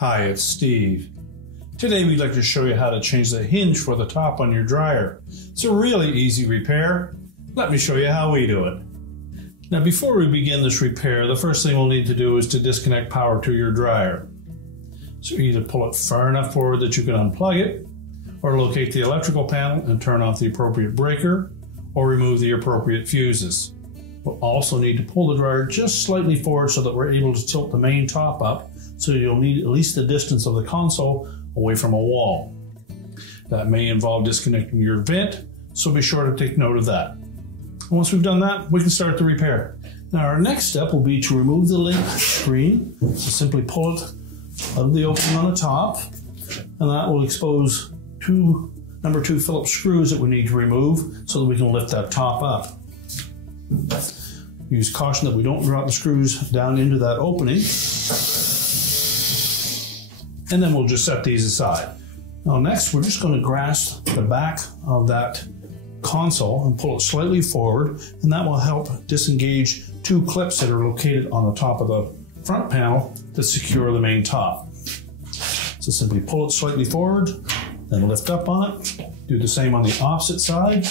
Hi, it's Steve. Today we'd like to show you how to change the hinge for the top on your dryer. It's a really easy repair. Let me show you how we do it. Now before we begin this repair, the first thing we'll need to do is to disconnect power to your dryer. So either pull it far enough forward that you can unplug it, or locate the electrical panel and turn off the appropriate breaker, or remove the appropriate fuses. We'll also need to pull the dryer just slightly forward so that we're able to tilt the main top up, so you'll need at least the distance of the console away from a wall. That may involve disconnecting your vent, so be sure to take note of that. Once we've done that, we can start the repair. Now our next step will be to remove the lint screen. So simply pull it out of the opening on the top, and that will expose two number 2 Phillips screws that we need to remove so that we can lift that top up. Use caution that we don't drop the screws down into that opening. And then we'll just set these aside. Now next, we're just going to grasp the back of that console and pull it slightly forward, and that will help disengage 2 clips that are located on the top of the front panel that secure the main top. So simply pull it slightly forward, then lift up on it. Do the same on the opposite side.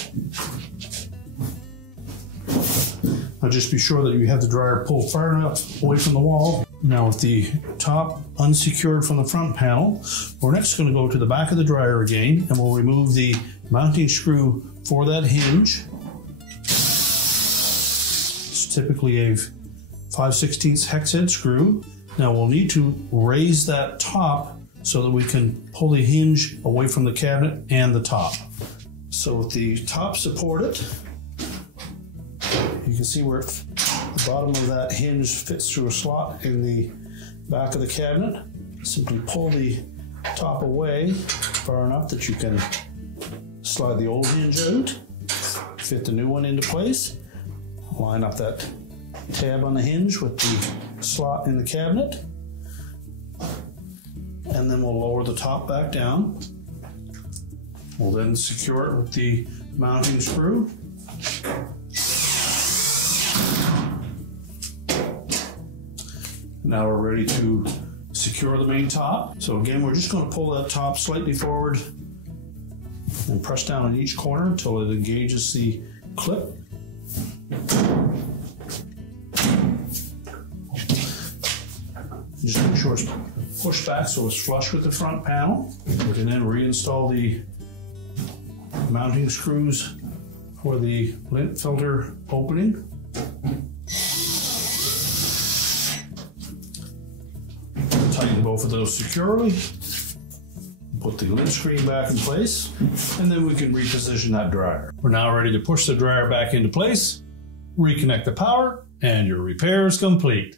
Now just be sure that you have the dryer pulled far enough away from the wall. Now with the top unsecured from the front panel, we're next going to go to the back of the dryer again, and we'll remove the mounting screw for that hinge. It's typically a 5/16 hex head screw. Now we'll need to raise that top so that we can pull the hinge away from the cabinet and the top. So with the top supported, you can see where the bottom of that hinge fits through a slot in the back of the cabinet. Simply pull the top away far enough that you can slide the old hinge out, fit the new one into place, line up that tab on the hinge with the slot in the cabinet, and then we'll lower the top back down. We'll then secure it with the mounting screw. Now we're ready to secure the main top. So again, we're just going to pull that top slightly forward and press down on each corner until it engages the clip. Just make sure it's pushed back so it's flush with the front panel. We can then reinstall the mounting screws for the lint filter opening. Tighten both of those securely. Put the lint screen back in place, and then we can reposition that dryer. We're now ready to push the dryer back into place, reconnect the power, and your repair is complete.